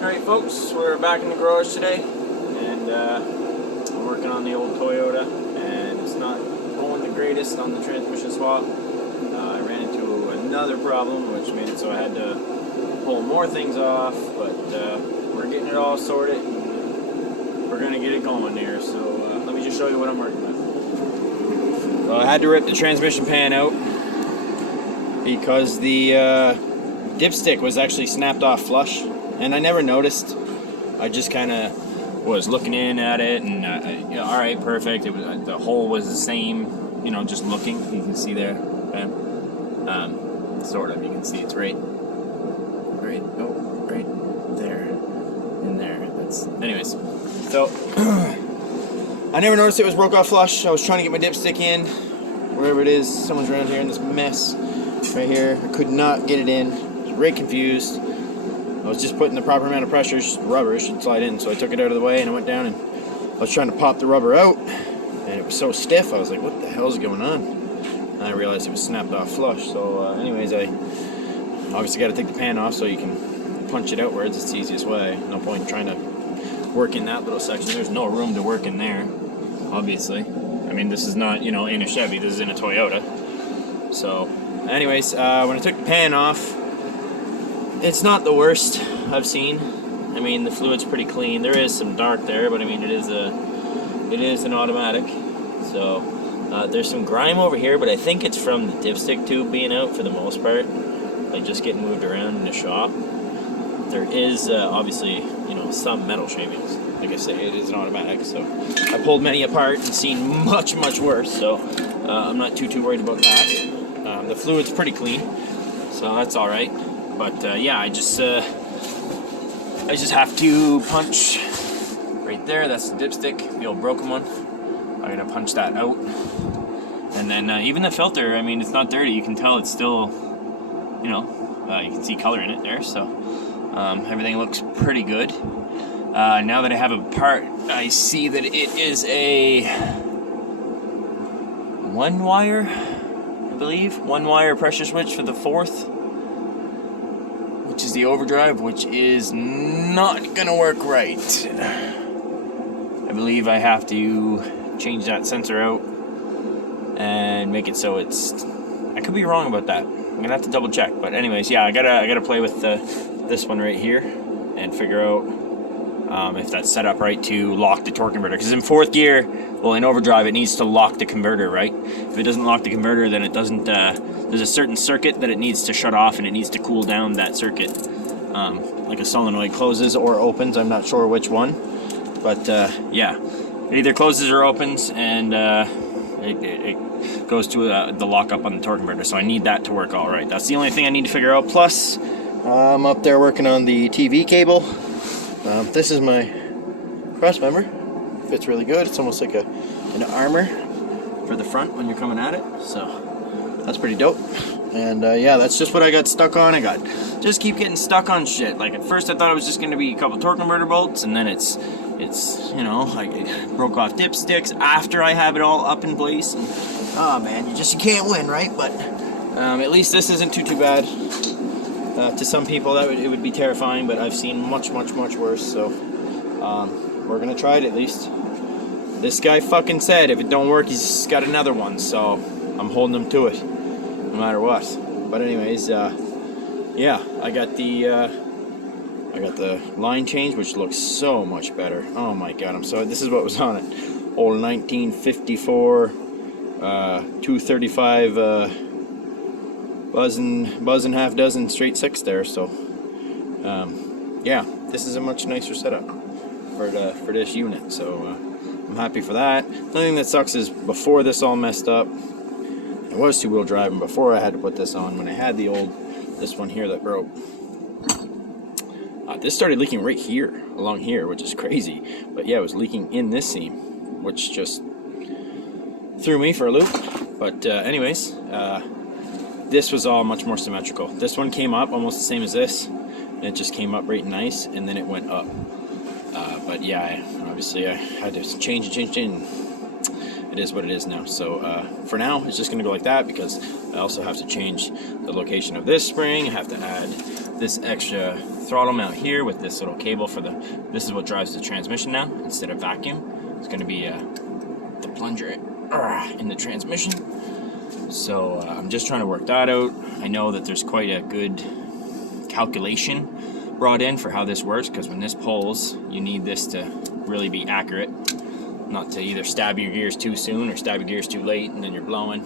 Alright folks, we're back in the garage today, and I'm working on the old Toyota, and it's not going the greatest on the transmission swap. I ran into another problem, which made it so I had to pull more things off, but we're getting it all sorted, and we're going to get it going there, so let me just show you what I'm working with. So I had to rip the transmission pan out, because the dipstick was actually snapped off flush. And I never noticed. I just kind of was looking in at it, and all right, perfect. It was, the hole was the same, you know, just looking. You can see there, sort of. You can see it's right there, in there. That's, anyways. So I never noticed it was broke off flush. I was trying to get my dipstick in, wherever it is. Someone's around here in this mess right here. I could not get it in. I was very confused. I was just putting the proper amount of pressure, rubber should slide in, so I took it out of the way and I went down and I was trying to pop the rubber out, and it was so stiff, I was like, what the hell is going on? And I realized it was snapped off flush, so anyways, I obviously got to take the pan off so you can punch it outwards. It's the easiest way. No point in trying to work in that little section. There's no room to work in there, obviously. I mean, this is not, you know, in a Chevy, this is in a Toyota. So anyways, when I took the pan off, it's not the worst I've seen. I mean, the fluid's pretty clean. There is some dark there, but I mean, it is an automatic. So there's some grime over here, but I think it's from the dipstick tube being out for the most part, like just getting moved around in the shop. There is obviously, you know, some metal shavings. Like I say, it is an automatic, so I pulled many apart and seen much worse. So I'm not too worried about that. The fluid's pretty clean, so that's all right. But yeah, I just have to punch right there. That's the dipstick, the old broken one. I'm gonna punch that out, and then even the filter. I mean, it's not dirty. You can tell it's still, you know, you can see color in it there. So everything looks pretty good. Now that I have a part, I see that it is a one-wire, I believe, one-wire pressure switch for the fourth, which is the overdrive, which is not gonna work right. I believe I have to change that sensor out and make it so it's, I could be wrong about that. I'm gonna have to double check, but anyways, yeah, I gotta play with this one right here and figure out if that's set up right to lock the torque converter, because in fourth gear, well, in overdrive, it needs to lock the converter, right? If it doesn't lock the converter, then it doesn't, there's a certain circuit that it needs to shut off, and it needs to cool down that circuit. Like a solenoid closes or opens, I'm not sure which one, but yeah, it either closes or opens, and it goes to the lockup on the torque converter, so I need that to work all right. That's the only thing I need to figure out. Plus, I'm up there working on the TV cable. This is my cross member. Fits really good. It's almost like an armor for the front when you're coming at it, so that's pretty dope. And yeah, that's just what I got stuck on. I just keep getting stuck on shit. Like at first I thought it was just going to be a couple torque converter bolts, and then it's you know, like it broke off dipsticks after I have it all up in place. And oh man, you can't win, right? But at least this isn't too bad. To some people it would be terrifying, but I've seen much worse, so we're gonna try it at least. This guy fucking said if it don't work, he's got another one, so I'm holding him to it no matter what. But anyways, yeah, I got the line change, which looks so much better. Oh my god, I'm sorry. This is what was on it. Old 1954 235 buzzing half dozen straight six there. So yeah, this is a much nicer setup for this unit. So I'm happy for that. The only thing that sucks is before this all messed up, it was two-wheel drive, and before I had to put this on, when I had this one here that broke, this started leaking right here, along here, which is crazy. But yeah, it was leaking in this seam, which just threw me for a loop. But anyways, this was all much more symmetrical. This one came up almost the same as this, and it just came up right nice, and then it went up. But yeah, obviously I had to change, and it is what it is now. So for now, it's just going to go like that, because I also have to change the location of this spring. I have to add this extra throttle mount here with this little cable for this is what drives the transmission now instead of vacuum. It's going to be the plunger in the transmission. So I'm just trying to work that out. I know that there's quite a good calculation brought in for how this works, because when this pulls, you need this to really be accurate, not to either stab your gears too soon or stab your gears too late, and then you're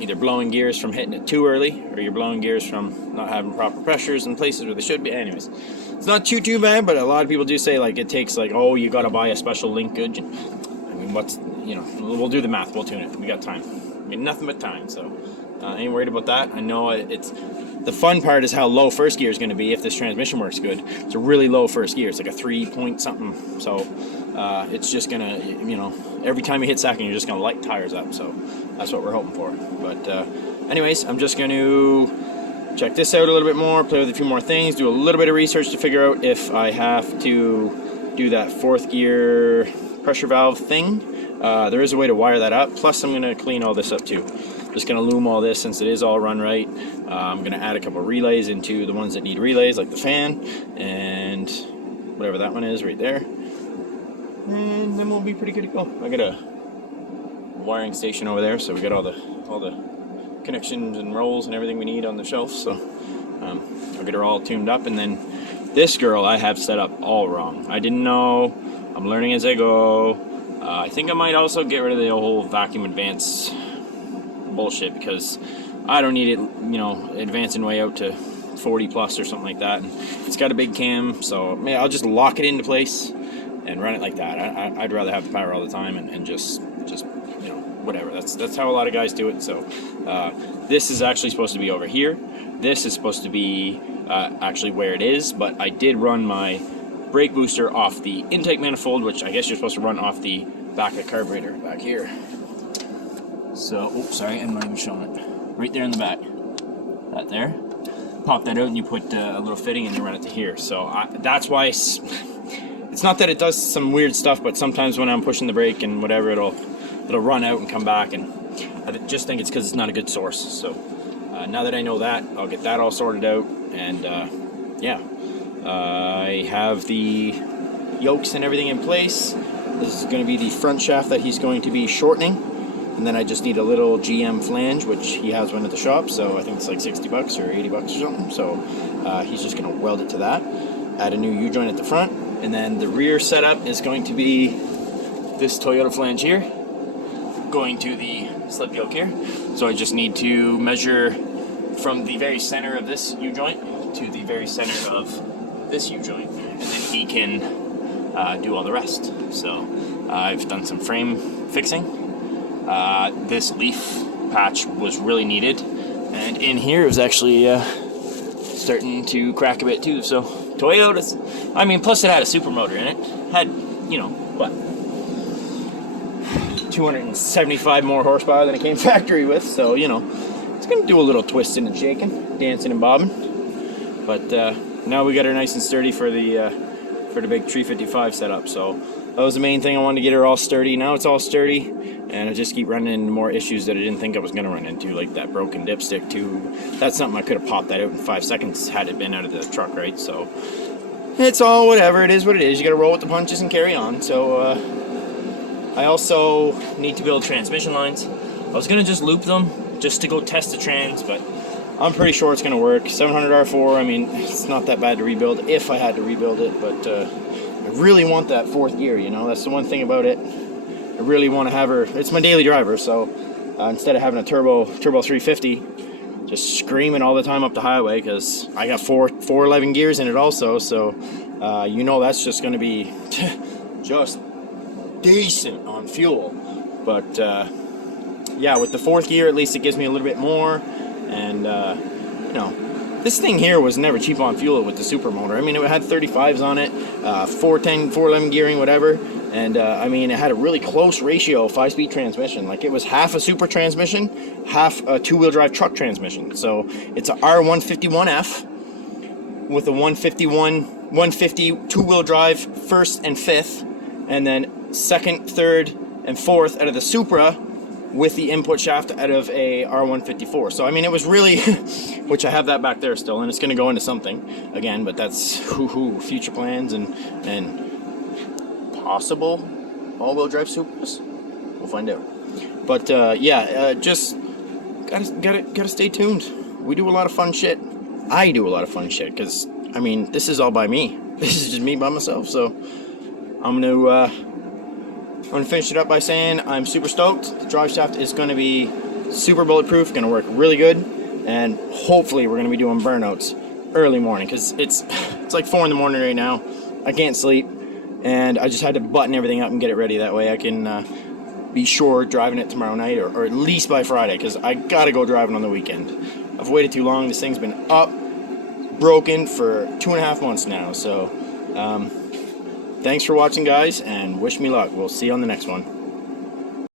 either blowing gears from hitting it too early, or you're blowing gears from not having proper pressures in places where they should be. Anyways, it's not too bad, but a lot of people do say like it takes like, oh, you gotta buy a special link good. I mean, we'll do the math, we'll tune it, we got time. I mean, nothing but time, so I ain't worried about that. I know it's the fun part is how low first gear is going to be if this transmission works good. It's a really low first gear. It's like a 3 point something. So it's just going to, every time you hit second, you're just going to light tires up. So that's what we're hoping for. But anyways, I'm just going to check this out a little bit more, play with a few more things, do a little bit of research to figure out if I have to do that fourth gear pressure valve thing. There is a way to wire that up. Plus, I'm going to clean all this up too. Just going to loom all this since it is all run right. I'm going to add a couple relays into the ones that need relays, like the fan and whatever that one is right there. And then we'll be pretty good to go. I got a wiring station over there, so we got all the connections and rolls and everything we need on the shelf. So I'll get her all tuned up, and then this girl I have set up all wrong. I didn't know. I'm learning as I go. I think I might also get rid of the whole vacuum advance bullshit, because I don't need it, advancing way out to 40 plus or something like that. And it's got a big cam, so I'll just lock it into place and run it like that. I'd rather have the power all the time and just whatever. That's how a lot of guys do it. So this is actually supposed to be over here. This is supposed to be actually where it is, but I did run my brake booster off the intake manifold, which I guess you're supposed to run off the back of the carburetor back here. So, oops, sorry, I'm not even showing it. Right there in the back. That there. Pop that out and you put a little fitting and you run it to here. So that's why it's not that it does some weird stuff, but sometimes when I'm pushing the brake and whatever, it'll run out and come back, and I just think it's because it's not a good source. So now that I know that, I'll get that all sorted out, and yeah. I have the yokes and everything in place. This is going to be the front shaft that he's going to be shortening, and then I just need a little GM flange, which he has one at the shop, so I think it's like 60 bucks or 80 bucks or something. So he's just going to weld it to that, add a new U-joint at the front, and then the rear setup is going to be this Toyota flange here going to the slip yoke here. So I just need to measure from the very center of this U-joint to the very center of this U-joint, and then he can do all the rest. So I've done some frame fixing. This leaf patch was really needed, and in here it was actually starting to crack a bit too. So Toyota's, I mean, plus it had a super motor in it, had, what, 275 more horsepower than it came factory with. So it's gonna do a little twisting and shaking, dancing and bobbing. But now we got her nice and sturdy for the big 355 setup. So that was the main thing. I wanted to get her all sturdy. Now it's all sturdy, and I just keep running into more issues that I didn't think I was going to run into, like that broken dipstick too. That's something I could have popped that out in 5 seconds had it been out of the truck, right? So it's all whatever. It is what it is. You got to roll with the punches and carry on. So I also need to build transmission lines. I was going to just loop them just to go test the trans, but I'm pretty sure it's going to work. 700 R4, I mean, it's not that bad to rebuild if I had to rebuild it, but I really want that fourth gear, that's the one thing about it. I really want to have her, it's my daily driver, so instead of having a turbo 350, just screaming all the time up the highway, because I got four 11 gears in it also, so that's just going to be just decent on fuel. But yeah, with the fourth gear, at least it gives me a little bit more. And this thing here was never cheap on fuel with the super motor. I mean, it had 35s on it, 410, 411 gearing, whatever. And I mean, it had a really close ratio of 5-speed transmission. Like, it was half a super transmission, half a two-wheel drive truck transmission. So it's a R151F with a 150 two-wheel drive first and fifth, and then second, third, and fourth out of the Supra with the input shaft out of a R154. So I mean, it was really, which I have that back there still, and it's going to go into something again. But that's future plans and possible all-wheel drive Supras. We'll find out. But just gotta stay tuned. We do a lot of fun shit. I do a lot of fun shit because I mean, this is all by me. This is just me by myself. So I'm gonna finish it up by saying I'm super stoked. The drive shaft is gonna be super bulletproof, gonna work really good, and hopefully we're gonna be doing burnouts early morning because it's like 4 in the morning right now. I can't sleep, and I just had to button everything up and get it ready. That way I can be sure driving it tomorrow night or at least by Friday, because I gotta go driving on the weekend. I've waited too long. This thing's been broken for 2.5 months now. So thanks for watching, guys, and wish me luck. We'll see you on the next one.